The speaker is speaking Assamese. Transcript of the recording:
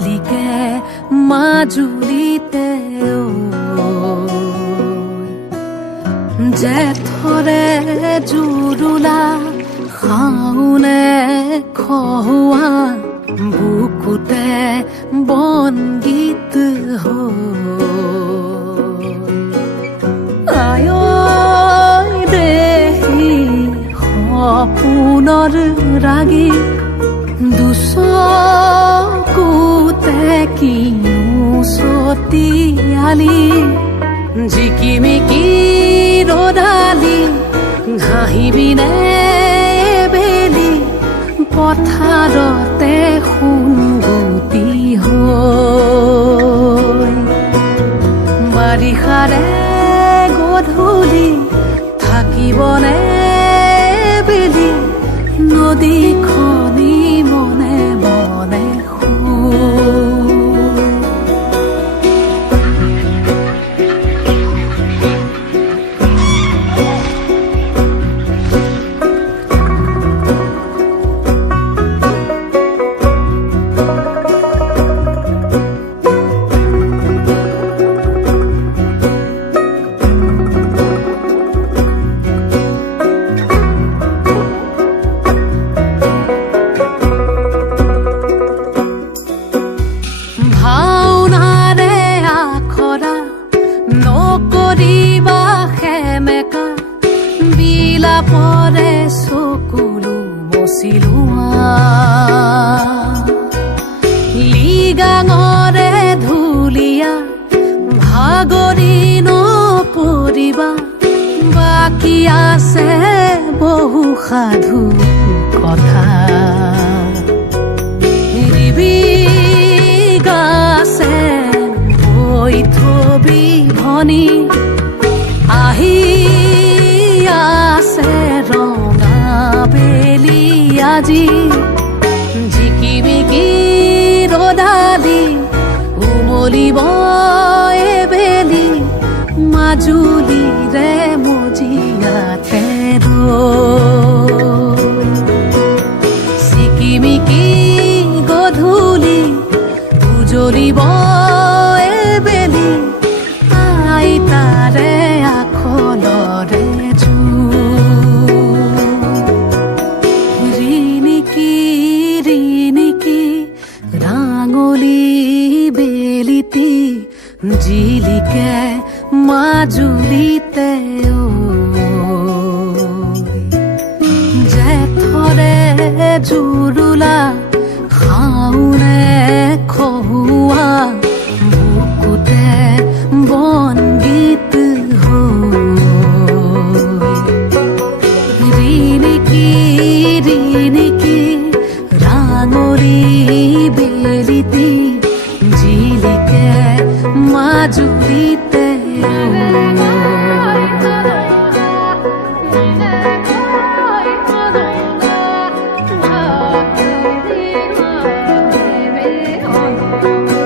জিলিকে মাজুলীতে জেঠৰে জুৰুলা শাওনে খহুৱা বুকুতে বনগীত আয় দেহি সপোনৰ ৰাগী দুচকুতে কিনো ছটিয়ালি জিকিমিকি ৰদালি ঘাঁহিবিনে বেলি পথাৰতে সোণগুটি হৈ বাৰিষাৰে গধূলি থাকিবনে বেলি নদীখনি মনে মনে নকৰিবা সেমেকা বিলাপৰে চকুলো মচিলোৱা লিগাঙৰে ধুলীয়া ভাগৰি নপৰিবা বাকী আছে বহু সাধু কথা গাছে বৈ থবি ভনী আহি আছে ৰঙা বেলি আজি জিকিমিকি ৰদালি উমলিব এবেলি মাজুলীৰে মজিয়াতে চিকিমিকি গধূলি উজলিব এবেলি আইতাৰে আখলৰে ৰিণিকি ৰাঙলী বেলিতি জিলিকে মাজুলীতে জেঠৰে জুৰুলা শাওনে খহুৱা বুকুতে বনগীত ৰিণিকি ৰাঙলী বেলিতি জিলিকে মাজুলীতে Oh